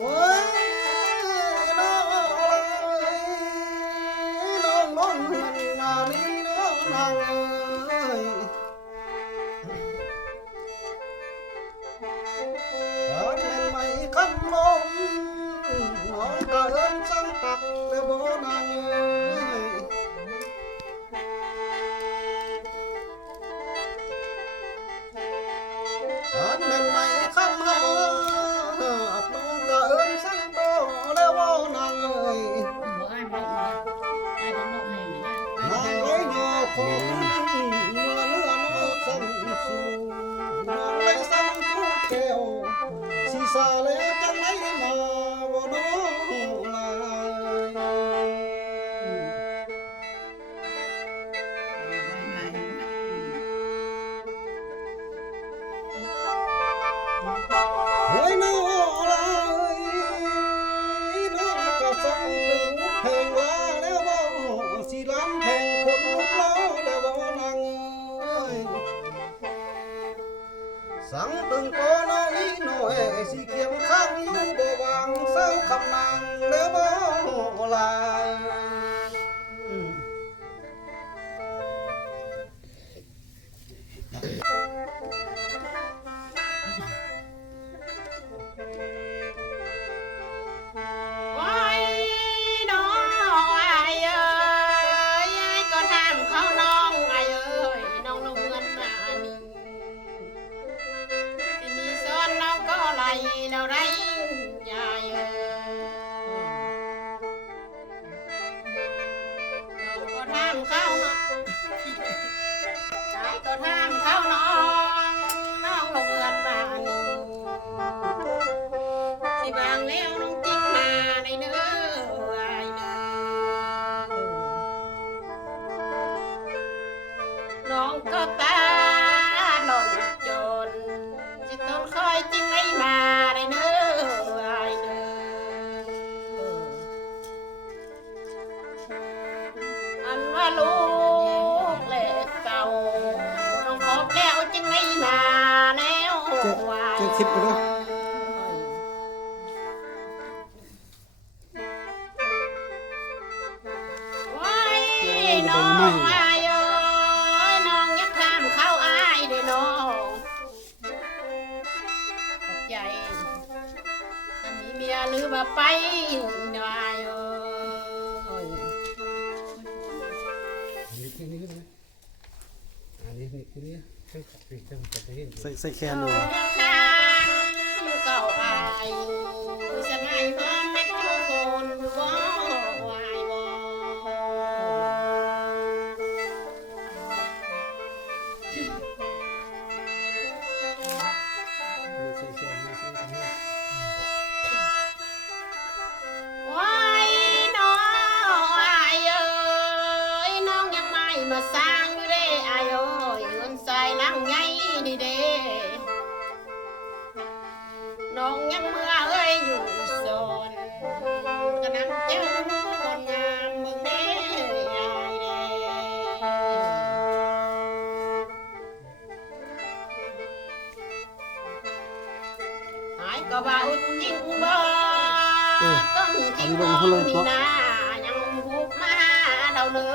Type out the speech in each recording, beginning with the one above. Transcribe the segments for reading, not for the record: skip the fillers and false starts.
โอ้ยน้องน้องน้องมานี่น้องนางเอ้ยถ้าแม่นไม่คำลงน้องก็เอิ้นสังตักแล้วบ่นางเอ้ยถ้าแม่นไม่คำหาน้องก็เอิ้นสังโตแล้วบ่นางเอ้ยนางไว้ยอคงเมื่อเนื้อน้องสั่งสู่น้องเลยสั่งทุกแก้วสิสาแล้วจังไหนมาบ่น้องลายโอ้ยน้องลายน้องก็สั่งดึงเพลงลาแล้วบ่สิลำเพลงคนลุกล้อแล้วบ่นางเอ้ยสั่งตึงโกน้อยน้อยสิเขียมข้างอยู่บ่วางเศร้าคำนางแล้วบ่ลายโอ้ยน้องไอ้เอ้ยไอ้ก็ทำเขาน้องไอ้เอ้ยน้องลงเงินมานี่ที่มีซ้อนน้องก็ไหลเราได้ยายเอ้ยน้องก็ทำเขาน้องไอ้ก็ทำเขาน้องน้องลงเงินมานี่ที่บางแล้วน้องจิ้มมาในเนื้อไอ้เนื้อน้องก็ตาหล่นจนจิตต้นคอยจิ้มไม่มาในเนื้อไอ้เนื้ออันว่าลูกเล็กเก่าน้องขอบแล้วจึงไม่มาแล้วไอ้ เจ็ดสิบไปด้วย ว้ายน้องอายเอ้ยน้องอยักข้ามเข้าอายเด้อน้องขอบใจถ้ามีเมียหรือว่าไปได้เอ้ย ใส่แคนเลย ข้างเก่าอายสมัยพ่อแม่ทุกคนบ่วายบ่ ว้ายน้องอายเอ้ยน้องยังไม่มาสร้างอยู่เด้อายเอ้ยเงินใส่น้ำไงนี่เด้น้องยังเมื่อเอ้ยอยู่โซนก็นำเจ้าคนงามเมืองเด้อายเด้หายก็บ่าอุดจริงบ่ต้นจริงบ่มีนายังบุกมาเดาเนื้อ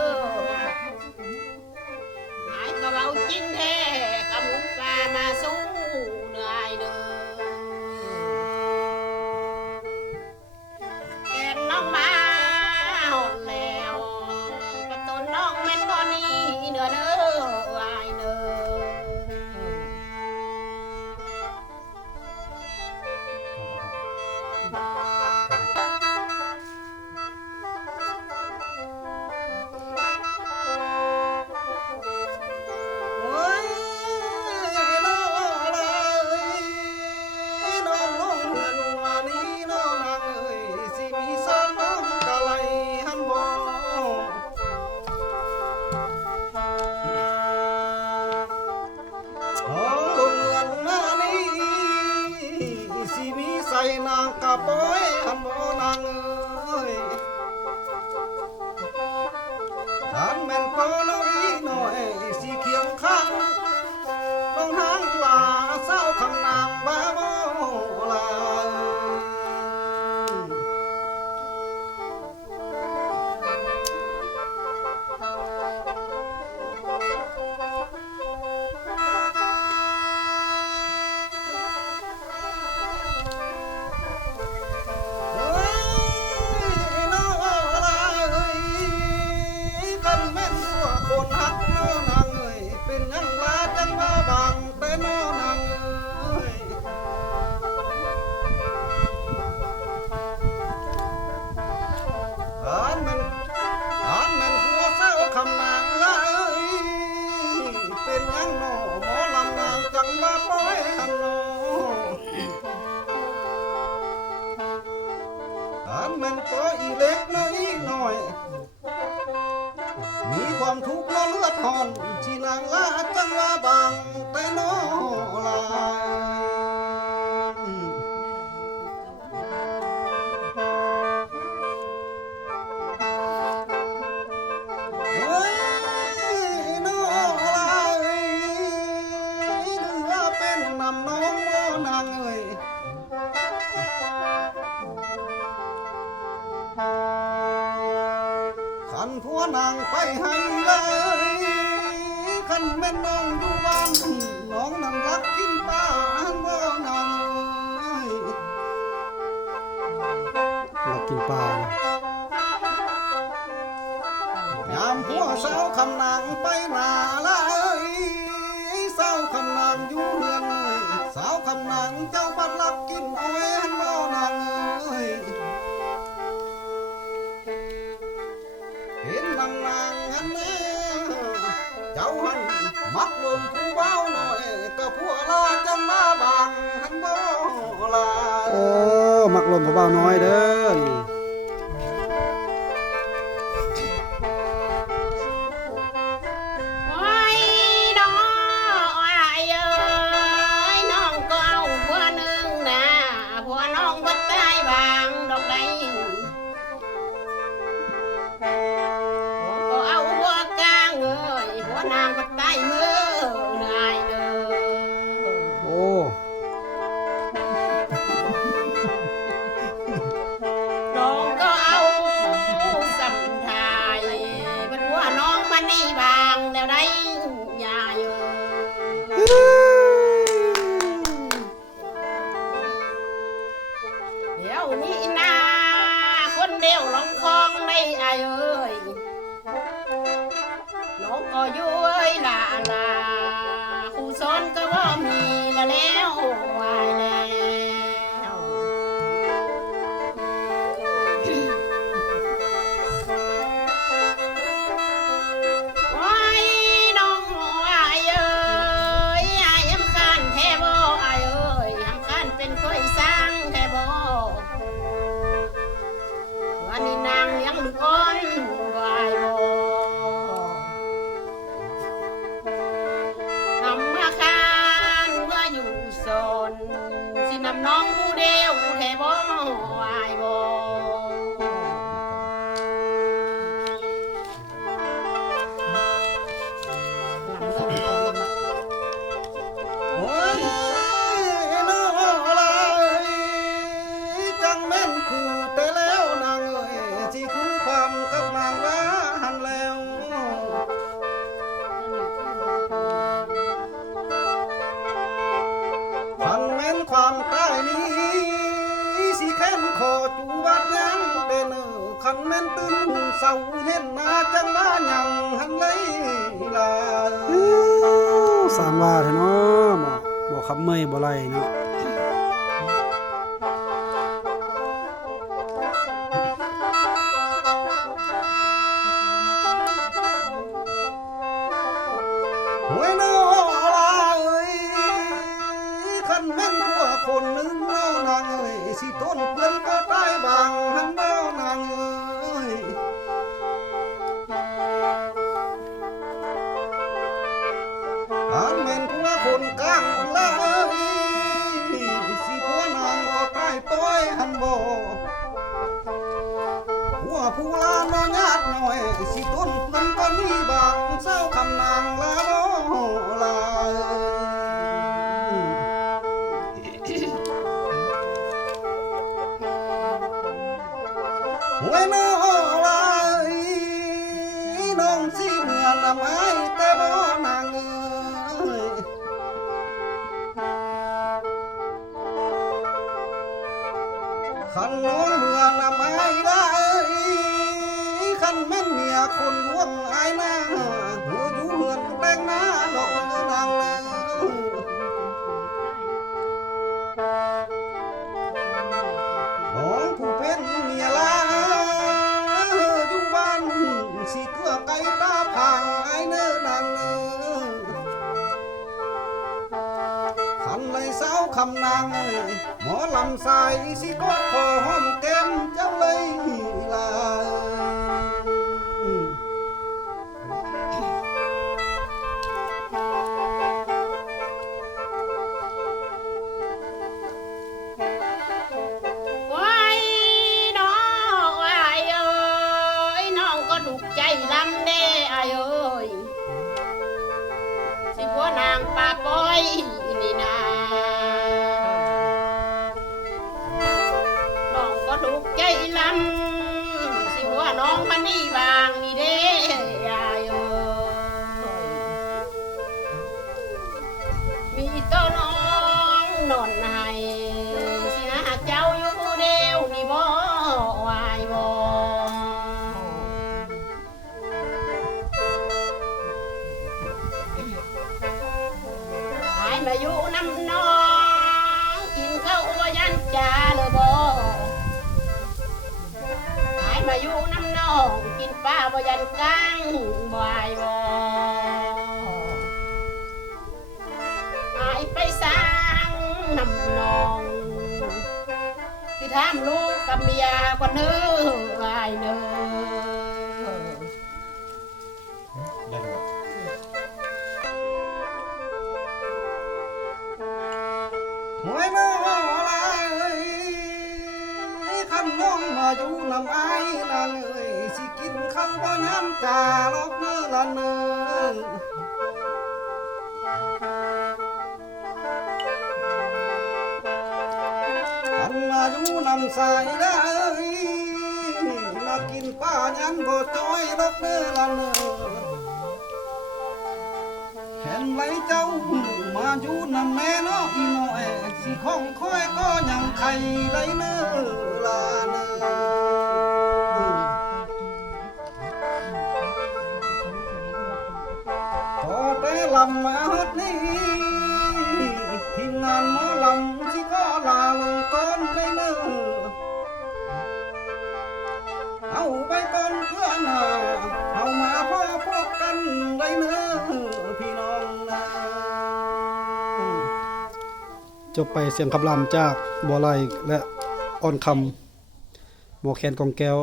หายก็บ่าจริงแท้กับมุกกามาสู้เหนื่อยเด้อแกนน้องมาหดแล้วกระต้นน้องแม่นบ่นี่เด้อเด้อวายเด้อ โอ้ยน้องลายน้องน้องเงินมานี่น้องนางเอ้ยสิมีสอนน้องกะไหลหันบ่น้องลงเงินมานี่สิมีใส่นางกะปอยหันบ่นางเอ้ยท่านแม่นพอน้อยน้อยสิเคียงข้างต้องหางลาเศร้าคำนางบ้าบ่ลา แม่นก็อีเล็กน้อยน้อยมีความทุกข์เลือดหอนที่นางลาจังว่าบางแต่น้อลายเฮ้ยน้อลายถือว่าเป็นนำน้องน้อนางเอ้ยขันผัวนางไปให้เลยขันแม่น้องอยู่บ้านน้องนั่งรักกินปลาบ่นางเอ้ยรักกินปลายามผัวสาวคำนางไปนาเลยสาวคำนางอยู่เรือนเลยสาวคำนางเจ้าบัดรักกินเอาไว้บ่นางเอ้ยเห็นนางอันนี้เจ้าหันมักลมผู้เบาหน่อยก็ผัวลาจังมาบางหันบ่ลาโอ้มักลมผู้เบาน้อยเด้อนี่โอ้ยน้อยเอ้ยน้องก็เอาผัวหนึ่งนะผัวน้องบ่ตายบางดอกใดก็เอาผัวกลางเอ้ยผัวนางบ่ตายมือเหนื่อยเด้อโอ้น้องก็เอาสัมทายเป็นผัวน้องมันนี่บางแล้วได้ยายเอ้ยเดี๋ยวนี้นาคนเดียวลองคลองไม่อายเอ้ยน้องก็อยู่เอ้ยลาครูสอนก็ว่ามีแล้ววายแล้วโอ้ยน้องอายเอ้ยอายอำคาญแท้บ่อายเอ้ยอำคาญเป็นเคยสร้างแท้บ่วันนี้นางเลี้ยงลูกอ่อนวายบ่ทำมาคานเมื่ออยู่โซนสินำน้องผู้เดียวแท้บ่วายบ่โอ้ยน้อลายจังแม่นคือแต่แล้วนางเอ้ยสิคือความกับนางว่าหันแล้วพันแม่นความตายนี้สิแค้นขอจูวัดยังเด้อเนอคันแม่นตื่นหูเศร้าเห็นหน้าจังมาหยังหันเลยลาสร้างว่าแท้เนาะบ่คำเมยบ่ไรเนาะโอ้ยน้อลาเอ้ยคันแม่นผัวคนหนึ่งน้อนางเอ้ยสิต้นเพื่อนก็ตายบางหันน้อนางเอ้ยอันแม่นผัวคนกลางลายสิผัวนางก็ตายต้อยหันบ่ผัวผู้ลาน้อยญาติน้อยสิต้นเพื่อนก็มีบางเศร้าคำนางลาบ่ลาโอ้ยน้อลายน้องสิเมื่อละไม้แต่บ่นางเอ้ยขันน้องเมื่อละไม้ได้ขันแม่นเมียคนร่วงอายหน้าเธออยู่เหือนแต่งหน้าดอกนางเลย ของผู้เป็นเมียลาอยู่บ้านสิเกลือไก่ตาผางไอ้เนื้อนางเนื้อขันเลยสาวคำนางหมอ ลำสายสิก็ขอหอมแก้มเจ้าเลยลาโอ้ยน้องอ้ายเอ้ยน้องก็ดุกใจลำเด้อ้ายเอ้ยสิผัวนางป่าป้อยนี่นาน้องก็ดุกใจลำสิผัวน้องพันนี่บางนี่เด้อ้ายเอ้ยมีตัวน้องนอนให้สิหาเจ้าอยู่ผู้เดียวนี่บ่วายบ่หายมาอยู่น้ำน้องกินข้าวบ่ยันจาเลยบ่หายมาอยู่น้ำน้องกินปลาบ่ยันกังบ่วายบ่หายไปสร้างน้ำนองที่ทำลูกกับเมียคนเนื้อายเนื้อ หวยมาอะไรขันน้องมาอยู่นำไอ้นางเอ้ยสิกินข้าวบ่ย้ำกาลอกเนื้อละเนื้อขันมาอยู่นำสายได้มากินป้ายันบ่จ้อยลอกเนื้อละเนื้อเห็นไหมเจ้ามาอยู่นำแม่น้องอีน้อยสิของค่อยก็ยังไข่ไรเนื้อลาเนื้อพอแต่ลำมาฮอดนี้ทีมงานหมอลำสิก็ลาลงก่อนไรเนื้อเอาไปก่อนเพื่อนหาเอามาพ่อพบกันไรเนื้อพี่น้องนะ จบไปเสียงคำรำจากบัวไลและอ่อนคำหมอแคนกองแก้ว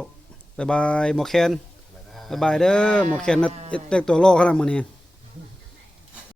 บ๊ายบายหมอแคนบ๊ายบายเด้อหมอแคนนะแต่งตัวโลกขนาดมื้อนี้